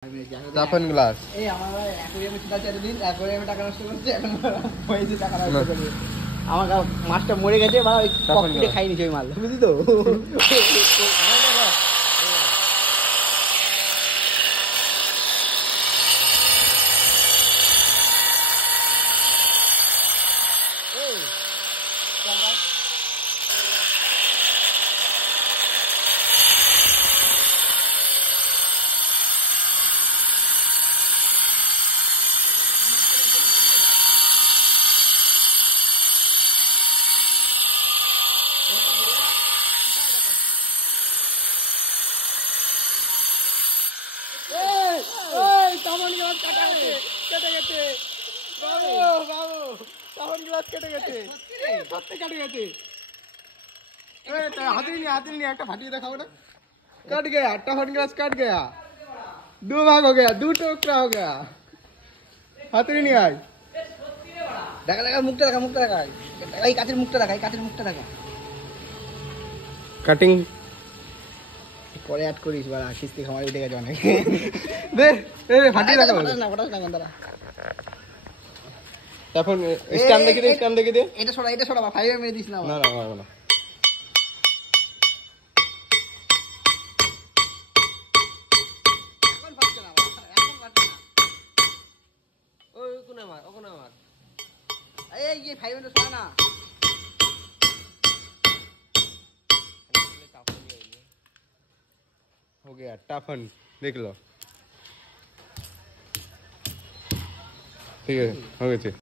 টাফন glass এই আমার অ্যাকোয়ারিয়ামে ছিল 4 দিন অ্যাকোয়ারিয়ামে টাকা নষ্ট করছে এখন পয়সা টাকা নষ্ট করে আমার মাছটা মরে গেছে বা ওই ককপিটে খাইনি ওই মাল বুঝলি তো টাফন গ্লাস কেটে গেছে বাবু টাফন গ্লাস কেটে গেছে সত্যি কেটে গেছে हाथी नहीं एक फाटिए दिखाओ ना कट गया टाफन ग्लास कट गया 2 भाग हो गया 2 टुकड़ा हो गया हाथी नहीं आई দেখা দেখা মুখটা দেখা এই কাচের মুখটা দেখা কাটিং পরে অ্যাড করিস বাড়া কিস্তি খামারে উঠে গেছে অনেক দে এ ফাটিয়ে দেখা ফটাস না গন্দারা তখন স্ট্যান্ড দেখে দে এটা সরা 5 মেরে দিস না না না এখন ফাটছে না ওই কোনে মার এই 5 মেরে সরা না हो गया टाफन देख लो ठीक है हो गए